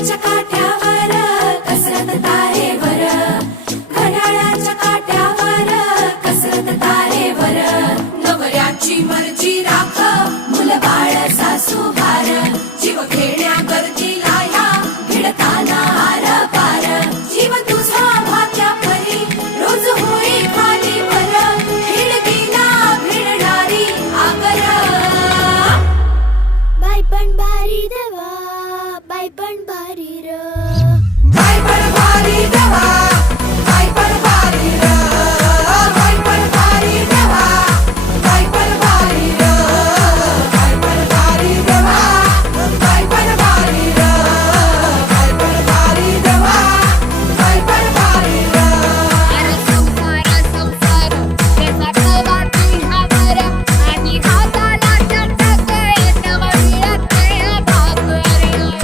घड्याळाच्या काठ्यावर कसरत तारेवर, घड्याळाच्या काठ्यावर कसरत तारेवर. नवऱ्याची मर्जी राख, मुलं बाळ सासू भार.